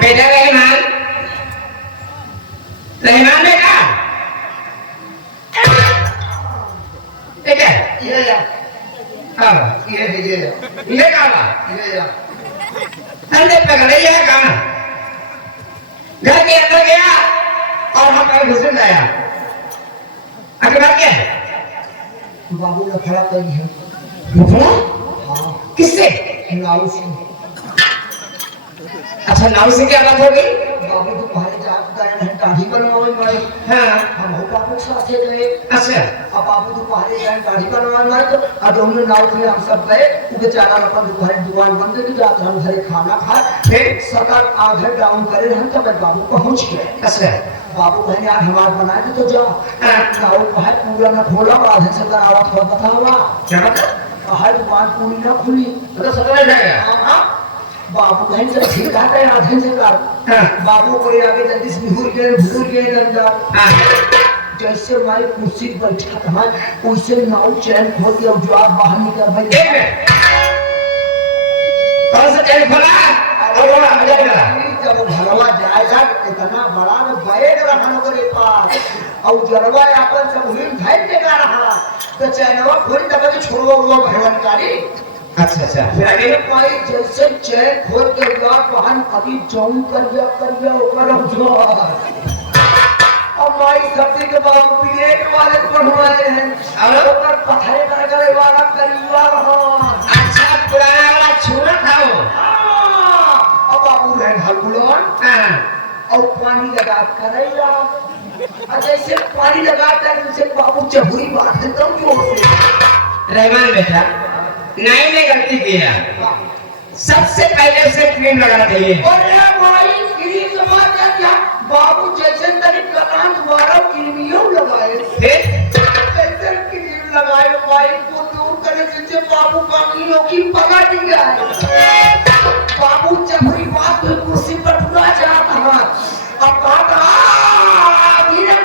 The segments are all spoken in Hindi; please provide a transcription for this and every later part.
बेटा रहमान, रहमान बेटा, बेटा ये या हाँ ये कहाँ अंदर पकड़े ये कहाँ घर के अंदर गया और हम पर घुस आया आगे बात क्या है बाबू ने खड़ा कर दिया। घुसना हाँ किससे नाव से। अच्छा नाव से क्या बात हो गई बाबू तो पहले जात गए हैं दाढ़ी बनवावे मारे। हाँ हम हो बाबू के साथ गए। अच्छा अब बाबू तो पहले गए दाढ़ी बनवावे मारे तो अदोने नाव पे हम सब गए। वो बेचारा अपन दुकान दुकान बंद करके जाते हम घरे खाना खाए। फिर सरकार आधे डाउन करे हम तब बाबू पहुंच गए। अच्छा बाबू कहे यार हमारे बनाए थे तो जा नाव कहे पूरा न खोला आधे से आवाज थोड़ा बतावा क्या बता कहे दुकान पूरी न खुली तो सकल जाएगा हाँ बाबू कहीं से ठीक आता है आधे से कर बाबू को आगे जल्दी से भूल गए अंदर जैसे हमारी कुर्सी पर बैठा था वैसे नाव चैन खोल दिया जवाब बाहर निकल भाई कौन सा चैन खोला और वो मजा करा जब भरवा जाएगा इतना बड़ा न बैग रहा नगरे पास और जरवा अपन सब हिल भाई देगा रहा तो चैनवा खोल दबा के छोड़वा हुआ भगवानकारी। अच्छा अच्छा फिर आगे भाई जैसे चैन खोल के द्वार बहन अभी जौन कर गया ऊपर और माई सब्जी के बाबू प्लेट वाले बनवाए हैं और ऊपर पथरे कर वाला करीवा रहा। अच्छा पुराना वाला छूना था वो अब बाबू रहे हलगुलोन और पानी लगा करैला और जैसे पानी लगाता है जैसे बाबू चहुरी बात है तब जोर से रहमान बेटा नहीं ने गलती किया सबसे पहले उसे क्रीम लगाना चाहिए। अरे भाई क्रीम लगा क्या बाबू जैसे तरी कलान मारो क्रीमियों लगाए जैसे क्रीम लगाए भाई को दूर करे जिससे बाबू कांगियों की पकड़ गया बाबू चमड़ी बात में कुर्सी पर पूरा जाता है अब कहा धीरे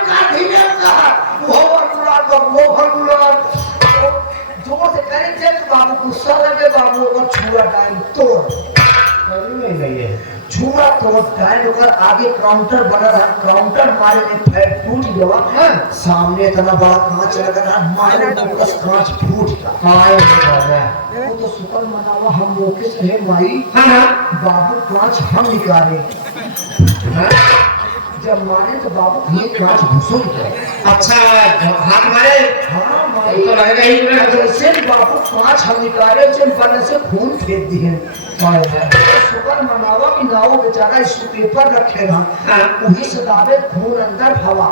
का वो भगुला जोर से करे जब बाबू गुस्सा लगे बाबू को छुआ डाल तोड़ छुआ तोड़ डाल कर आगे काउंटर बना रहा काउंटर मारे ने पैर टूट गया सामने इतना बड़ा कांच लगा रहा मारे तो बस कांच फूट गया वो तो सुपर मनावा हम मौके से है माई बाबू कांच हम निकाले जब मारे तो बाबू ये कांच घुसो गया। अच्छा हाथ मारे हाँ माई तो लगेगा ही तुम्हें जैसे बाबू कांच हम निकाले उसे बने से खून फेंक दिए सुपर मनावा की नाव बेचारा इस पेपर रखेगा वही से दावे खून अंदर हवा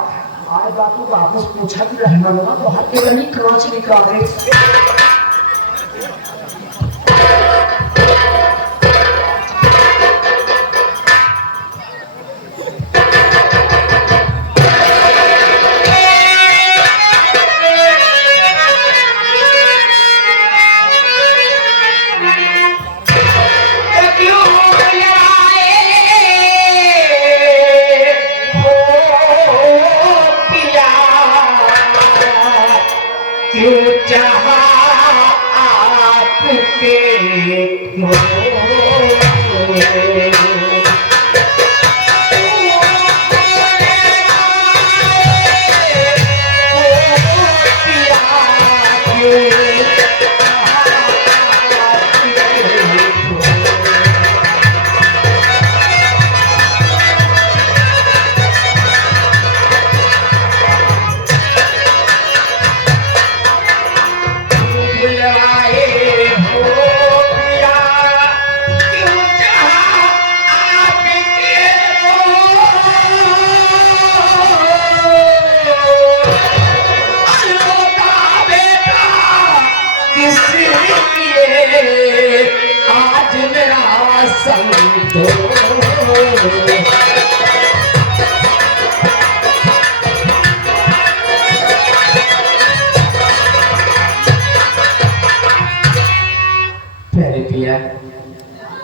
आए बापू वापस पूछा कि रहमानवा तो हाथ के नहीं कांच निकाले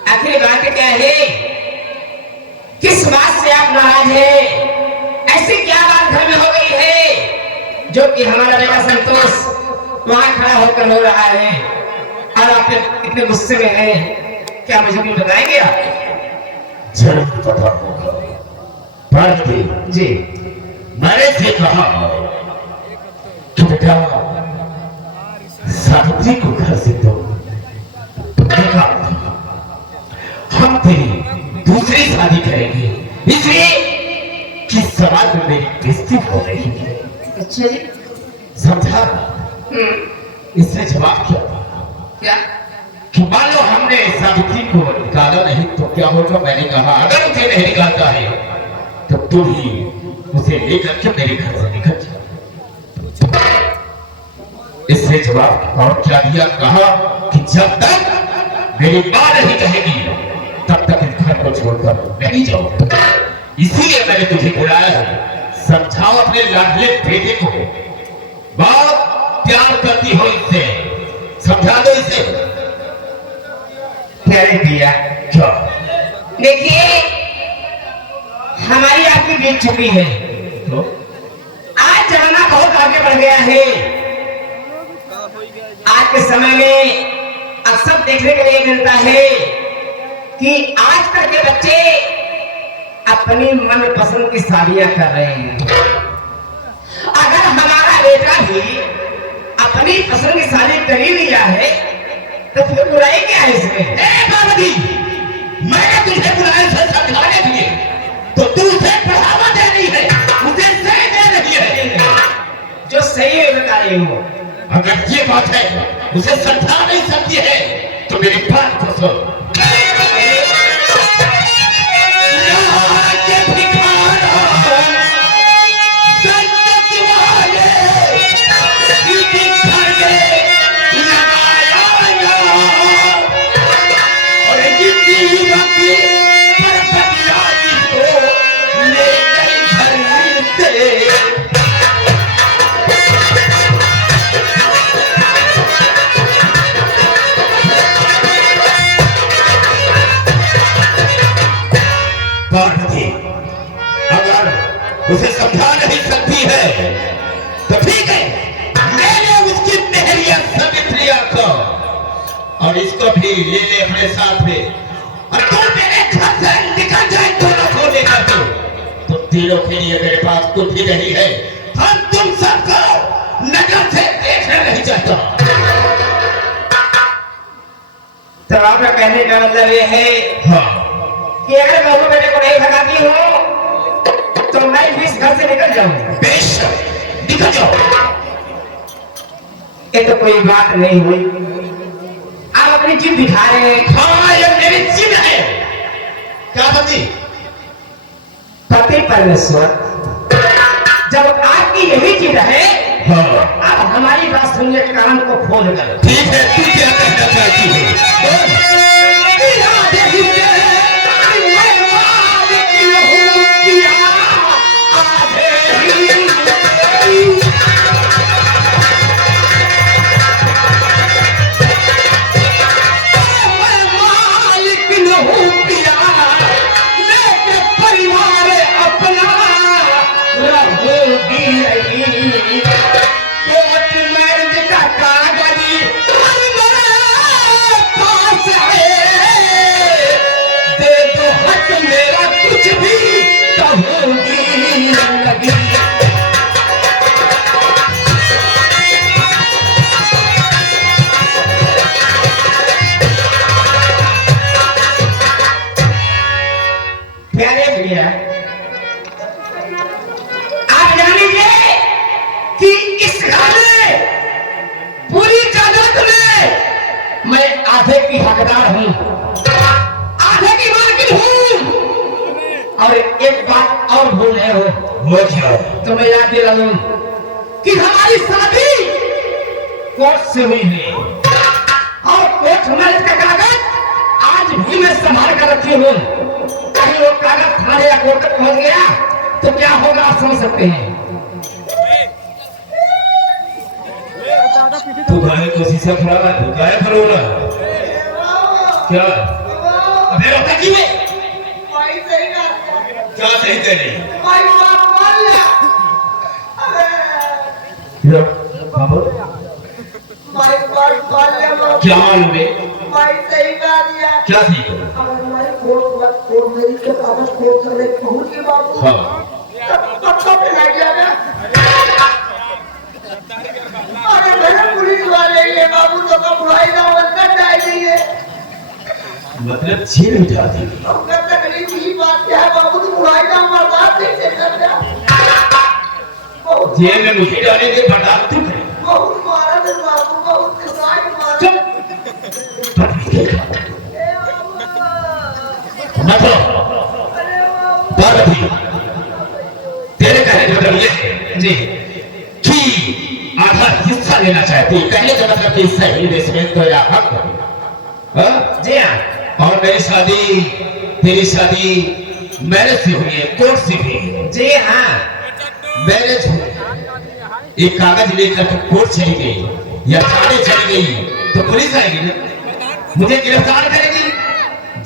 आखिर बात क्या है किस बात से आप नाराज है ऐसी क्या बात घर में हो गई है जो कि हमारा बेटा संतोष वहां खड़ा होकर हो रहा है और आज आप इतने गुस्से में हैं, क्या मुझे भी बताएंगे आप? जरूर पता होगा। भारती जी मैंने से कहा कि बेटा सावित्री को घर से दो, हम तेरी दूसरी शादी करेंगे, इसलिए कि समाज में मेरी बेइज्जती हो रही है। अच्छा जी। समझा? इससे जवाब क्या? कि मान लो हमने सावित्री को निकाला नहीं तो क्या होगा? मैंने कहा अगर उसे नहीं निकालता है तो तू ही उसे लेकर के मेरे घर से निकल जा। इससे जवाब और क्या दिया? कहा कि जब तक मेरी मां नहीं कहेगी तब तक इस घर को छोड़कर नहीं जाऊंगा। इसीलिए मैंने तुझे बुलाया है। समझाओ अपने लाडले बेटे को, बहुत प्यार करती हो इससे, समझा दो इसे। प्यारे भैया क्या? देखिए, हमारी आपकी बीत चुकी है। तो आज जमाना बहुत आगे बढ़ गया है। आज के समय में अक्सर देखने के लिए मिलता है कि आजकल के बच्चे अपनी मनपसंद की शादियां कर रहे हैं। अगर हमारा बेटा ही अपनी पसंद की शादी कर ही लिया है तो फिर बुराई क्या है इसमें? पार्वती, मैंने तुझे बुलाया से समझाने के लिए, तो तू उसे बढ़ावा दे रही है, उसे सही दे रही है। जो सही है बता रही हूँ। अगर ये बात है उसे समझा नहीं सकती है तो मेरी बात को सुन। उसे समझा नहीं सकती है तो ठीक है, ले ले उसकी मेहरिया सावित्रिया को और इसको भी ले ले अपने साथ में, और तू मेरे घर से निकल जाए दोनों को लेकर तो तीनों के लिए मेरे पास कुछ भी नहीं है। हम तुम सबको नजर से देखना नहीं चाहता। तो आपका कहने का मतलब ये है हाँ, कि अगर बहू बेटे को नहीं भगाती हो तो मैं भी इस घर से निकल जाऊंगा। बेशक निकल जाओ। ये तो कोई बात नहीं हुई। आप अपनी जिद दिखा रहे हैं। हाँ, ये मेरी जिद है। क्या बती? पति परमेश्वर, जब आपकी यही जिद है, हाँ, आप हमारी बात सुनने के कारण को खोल कर। ठीक है, तू क्या कहना चाहती है? आप जान लीजिए कि इस घर में पूरी जायदाद में मैं आधे की हकदार हूं, आधे की मालकिन हूं। और एक बात और भूल रहे हो। वो क्या? तो मैं याद दिला दूं कि हमारी शादी कोर्ट से हुई है और कोर्ट मैरिज का कागज आज भी मैं संभाल कर रखी हूं। कहीं वो कागज थाने या कोर्ट तक पहुंच गया तो क्या होगा आप समझ सकते हैं। तू गाने को शीशा खड़ा है, तू गाय खड़ो रहा क्या? अबे रोका क्यों है? क्या सही तेरी? अरे लो बाबू, भाई एक बार मान लिया बाबू। क्या मालूम है? माई सही कहा दिया। क्या थी? अगर हमारी कोर्ट मेरी के कागज कोर्ट करने पहुंच गए बाबू। हाँ। तब पहना दिया गया। अरे मेरे पुलिस वाले ये बाबू तो का बुराई ना बनकर जाएगी। मतलब जेल में जाती। अब मैं तकलीफ की बात क्या है बाबू, तो बुराई ना बर्दाश्त नहीं कर सकता। जेल में मुझे डाले के बर्दाश्त तू करे। बहुत मारा मेरे बाबू, बहुत कसाई मारा। चुप। मत पार्वती, तेरे कहने का मतलब ये जी कि आधा हिस्सा लेना चाहती, पहले का मतलब कि सही बेसमेंट तो या हक हाँ? जी हाँ। और मेरी शादी तेरी शादी मैरिज से हुई है, कोर्ट से भी। जी हाँ। मैरिज एक कागज लेकर के कोर्ट चली गई या थाने चली गई तो पुलिस आएगी ना, मुझे गिरफ्तार करेगी,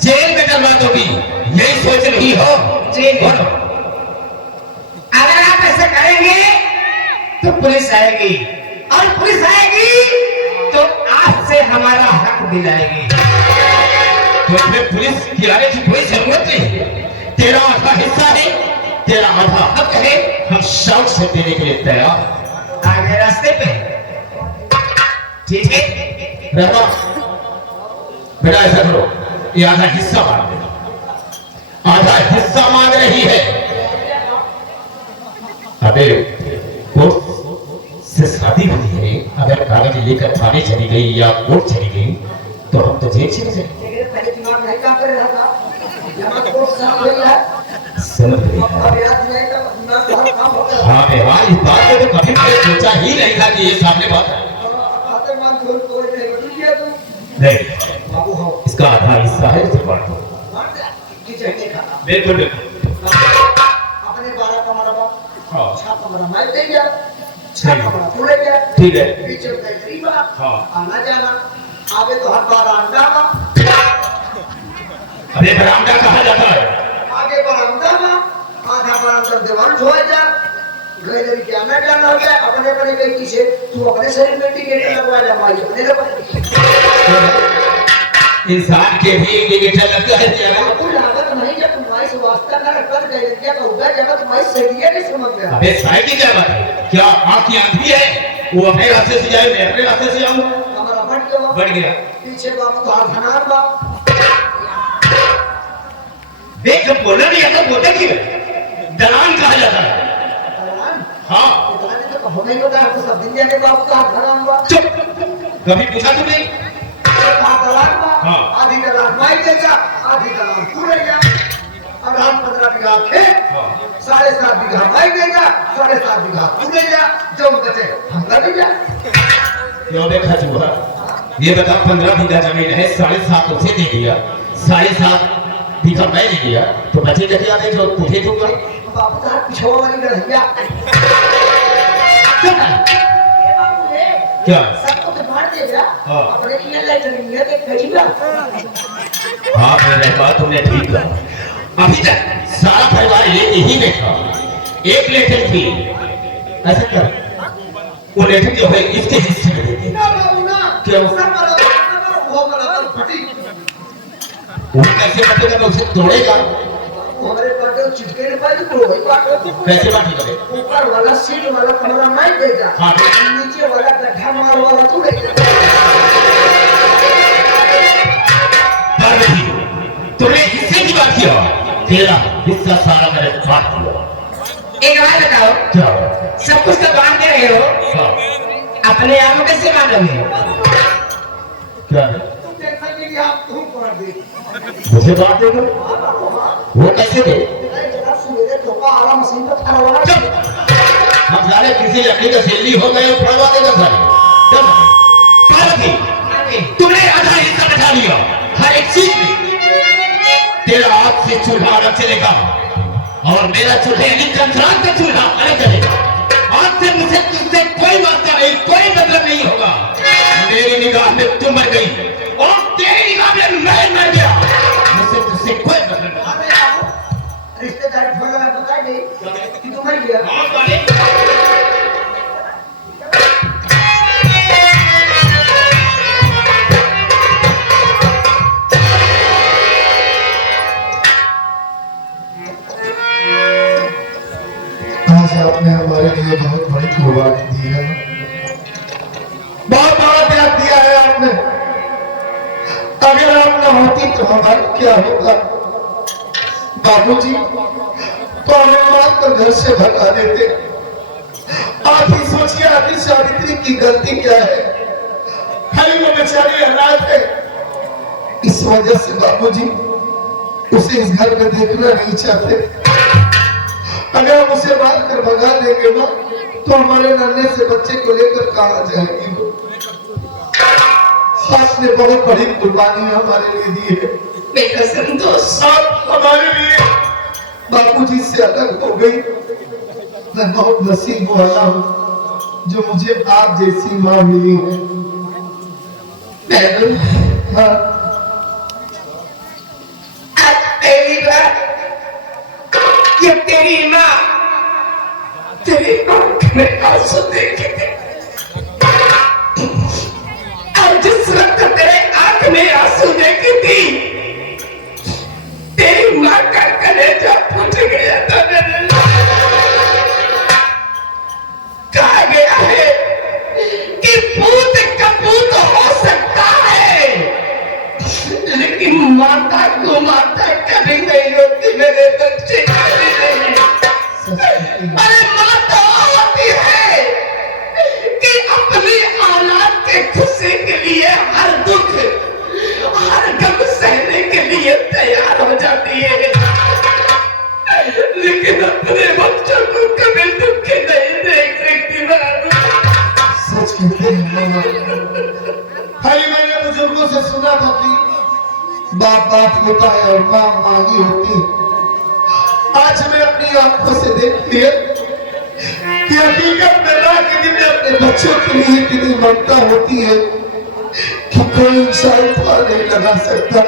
जेल में डलवा दोगी, यही सोच रही हो? जी बोलो। अगर आप ऐसे करेंगे तो पुलिस आएगी, और पुलिस आएगी तो आपसे हमारा हक दिलाएगी। तो फिर पुलिस की आने की कोई जरूरत नहीं, तेरा आधा हिस्सा है, तेरा आधा हक है, हम शौक से देने के लिए तैयार। आगे रास्ते पे ठीक है। रहमा बेटा ऐसा करो, ये आधा हिस्सा मांग दे, आधा हिस्सा मांग रही है। अबे कोर्ट से शादी हुई है, अगर कागज लेकर थाने चली गई या कोर्ट चली गई तो हम तो जेल चले जाएंगे। लेकिन पहले दिमाग नहीं काम कर रहा था। जमा कोर्ट साफ हो गया है। समझ गई? अब याद नहीं तो ना बहुत काम होगा। हाँ व्यवहार इस बात को तो कभी मैंने सोचा ही नहीं था कि ये सामने बात है। आते मान छोड़ कोई नहीं बदल गया तू। नहीं, बाबू हो। इसका आधा हिस्सा है, उसे बांट दो। मार दे। किसी ने खाना। बिल्कुल बिल्कुल। अपने 12 कमरा बाप। हाँ 6 कमरा मैं दे गया। 6 कमरा तू ले गया। ठीक है। बीच में तकरीबा। हाँ। आना जाना। आगे तो हर बार अंडा बा। अरे बरामदा कहा जाता है? आगे बरामदा बा। आधा बरामदा दीवान धोए जा। गए जब क्या ना जाना हो गया अपने अपने बेटी से तू अपने शरीर में टिकट लगवा ले, माई अपने लगवाई। इंसान के भी इंडिकेटर लगता है क्या? आपको लागत नहीं जब माई से वास्ता कर गए क्या कहूँगा जब तुम्हारी सही नहीं समझ गया। अबे साइड की क्या बात है? क्या आँख की आँख भी है? वो अपने रास्ते से जाए, मैं अपने रास्ते से जाऊँ। हमारा बढ़ गया। बढ़ गया। पीछे बाबू तो धनार बा। देख जब बोलना नहीं आता बोलते क्यों? दलान कहा जाता है। दलान? हाँ दलान तो होने ही होता है, हम तो सब दिन जाने बाबू का धनार बा। चुप, कभी पूछा तुमने? दलान बा। हाँ। आधी दलान माई देगा, आधी दलान तू लेगा। और हम 15 बीघा खेत, हाँ। 7.5 बीघा माई देगा, 7.5 बीघा तू ले जा, जो बचे हम कर जा। क्यों देखा चूहा? ये बता 15 बीघा जमीन है, 7.5 उसे दे दिया, 7.5 बीघा मैं ले लिया, तो बचे कटे आते जो तुझे दूंगा। बाबू तो पिछवा वाली गढ़िया। क्या? सबको तो बांट देगा। हाँ। अपने लिए लाइट नहीं है, देख खरीदा। हाँ मेरे बात तुमने ठीक कहा। अभी तक सारा परिवार लेके ही देखा, एक लेटर थी, ऐसा कर वो लेटर जो है इसके हिस्से में दे दे। ना बाबू ना। क्यों? सब बराबर, वो बराबर फटी। वो कैसे बटेगा? तो उसे तोड़ेगा। हमारे काटे चिटके ने पाई तो वही काटे। कैसे बांटेगा? ऊपर वाला सीट वाला कमरा मैं देगा। हाँ। नीचे वाला गड्ढा मार वाला तू लेगा। पार्वती, तुमने हिस्से की बात किया, तेरा हिस्सा सारा मैंने काट दिया। एक बात बताओ, क्या? सब कुछ तो बांट दे रहे हो, हाँ। अपने आप में कैसे मानोगे? क्या? तुम देखा कि आप तुम काट दे। मुझे बात दोगे? वो कैसे दे? जरा सुबह धोखा आला मशीन पर खड़ा हुआ। चुप! हम सारे किसी लकड़ी का सिल्ली हो गए, उठवा देगा सारे। चल। पार्वती, तुमने आधा हिस्सा बैठा लिया, हर एक चीज में। तेरा हाथ से चूल्हा अलग चलेगा और मेरा चूल्हे यानी कंसरान का चूल्हा अलग चलेगा। आज से मुझे तुझसे कोई वास्ता नहीं, कोई मतलब नहीं होगा। मेरी निगाह में तुम मर गई और तेरी निगाह में मैं मर गया। मुझसे तुझसे कोई मतलब नहीं। हाँ भैया, रिश्तेदारी फोन लगा बता दे कि तुम मर गया। कौन वाले? तो हमारा क्या होगा? बाबूजी तो हमें मारकर घर से भगा देते। आप ही सोचिए आदि सावित्री की गलती क्या है? खाली वो बेचारी अनाथ है, इस वजह से बाबूजी उसे इस घर में देखना नहीं चाहते। अगर हम उसे मारकर भगा देंगे ना तो हमारे नन्हे से बच्चे को लेकर कहाँ जाएंगे? आपने बहुत बड़ी कुर्बानी हमारे लिए दी है। बेटा संतोष, आप हमारे लिए बापूजी से अलग हो गई। मैं बहुत नसीब वाला हूँ जो मुझे आप जैसी माँ मिली है। हाँ, पहली बार जब तेरी माँ तेरी आंख में आंसू देखे थे, और जिस वक्त तेरे आंख में आंसू देखी थी, तेरी माँ का कलेजा फूट गया था। कहा गया है कि पूत कपूत हो सकता है, लेकिन माता को माता कभी नहीं होती मेरे बच्चे। अरे माँ तो होती है कि अपनी औलाद के खुशी के लिए हर दुख हर गम सहने के लिए तैयार हो जाती है, लेकिन अपने बच्चों को कभी दुखी नहीं देख सकती। सच कहते हैं भाई, मैंने बुजुर्गों से सुना था कि बाप बाप होता है और माँ माँ ही होती है। आज मैं अपनी आंखों से देख लिया कि हकीकत में माँ के दिल में अपने बच्चों के लिए इतनी ममता होती है कि कोई इंसान था नहीं लगा सकता।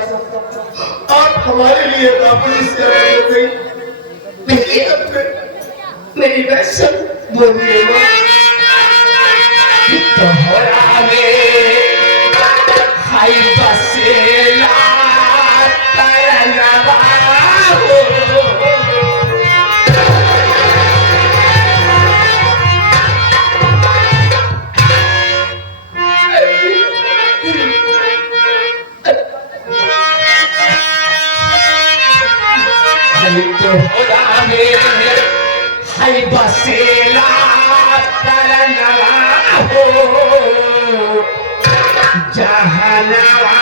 आप हमारे लिए बाबूजी से अलग हो गई। मेरी बहन बोलिए माँ। तोहरा में हाय बसेला तरनवा हो, तोहरा में हाय बसेला तरनवा हो, जहनवा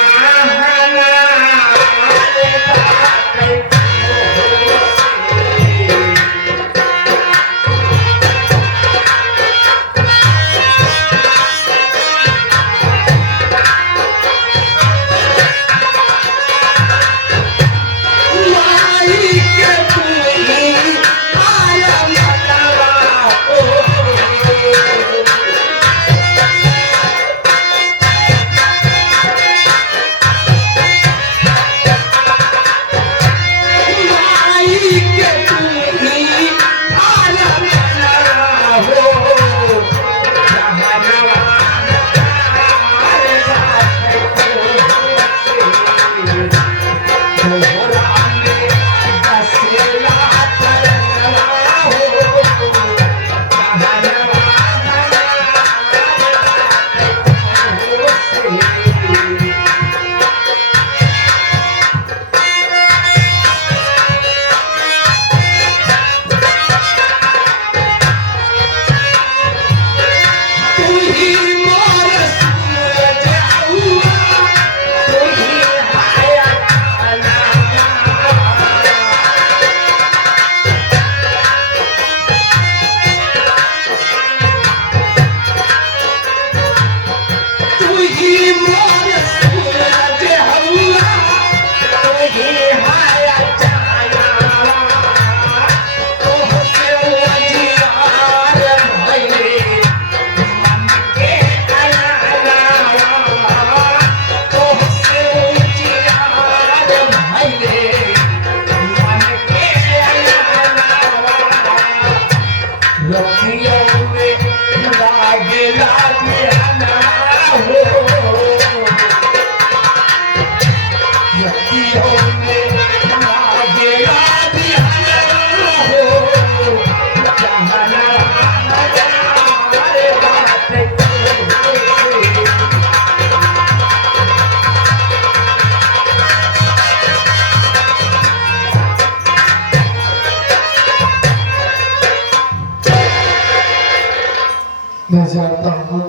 जानता हूँ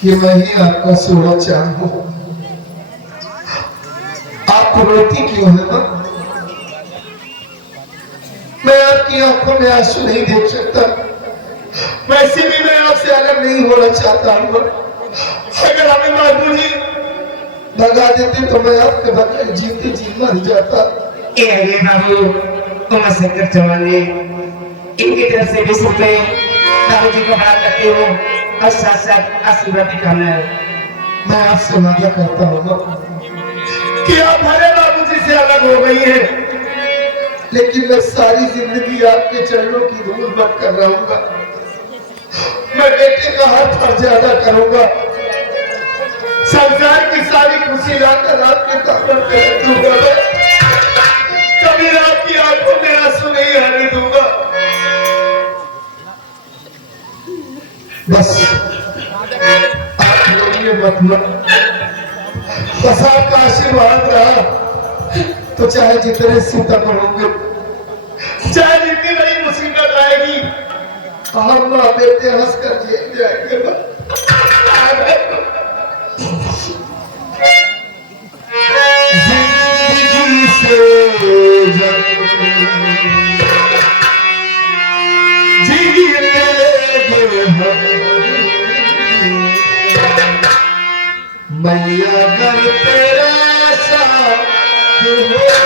कि मैं ही आपका सोना चांद हूँ। आपको रोती क्यों है ना? मैं आपकी आंखों में आंसू नहीं देख सकता, वैसे भी मैं आपसे अलग नहीं होना चाहता हूँ। अगर हमें बाबूजी भगा देते तो मैं आपके बगैर जीते जी मर जाता। ये बाबू उमा शंकर चौहान ने इनकी तरफ से 20 रुपए बाबूजी को बड़ा करते हो और साथ साथ आशीर्वाद दिखाना है। मैं आपसे वादा करता हूँ कि आप हमारे बाबूजी से अलग हो गई हैं, लेकिन मैं सारी जिंदगी आपके चरणों की धूल मत कर रहूंगा। मैं बेटे का हर फर्ज अदा करूंगा, संसार की सारी खुशी लाकर आपके दामन पे रख दूंगा। कभी आपकी आंखों में आंसू नहीं आने दूंगा। बस आप रोइए मत, बस आपका आशीर्वाद रहा तो चाहे जितने सितम होंगे, चाहे जितनी बड़ी मुसीबत आएगी, हम माँ बेटे हंस कर झेल जाएंगे। जिंदगी से मैया घर तेरा साथ हो,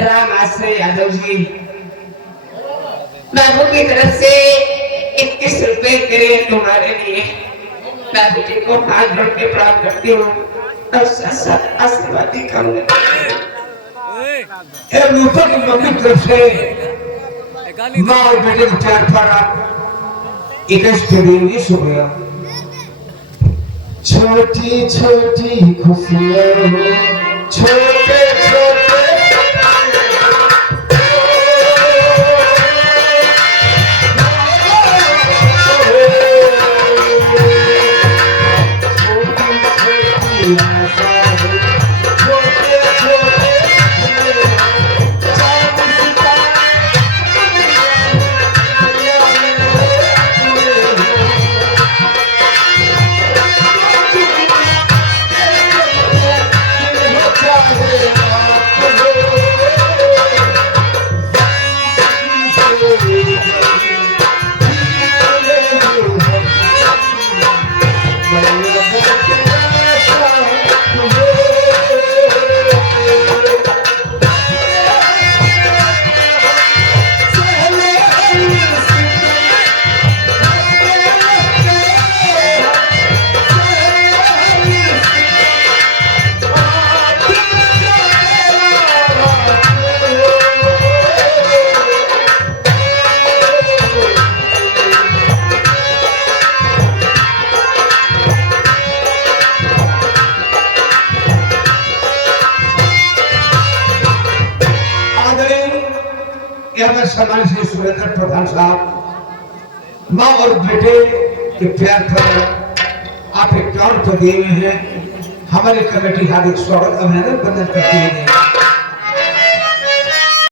राम आश्रय यादव जी बाबू की तरफ से 21 रुपए तेरे तुम्हारे लिए। बाबू जी को हाथ जोड़ के प्राप्त करती हूँ और साथ साथ आशीर्वाद दिखाऊंगा। रूपा की मम्मी की तरफ से माँ और बेटे को 4 पारा 21 के दिन ये सो गया। छोटी छोटी खुशियाँ छोटे छोटे हमारे सम्मान श्री सुरेंद्र प्रधान साहब माँ और बेटे के प्यार पर आप 51 दिए हुए हैं। हमारी कमेटी हार्दिक स्वागत अभिनंदन करती है।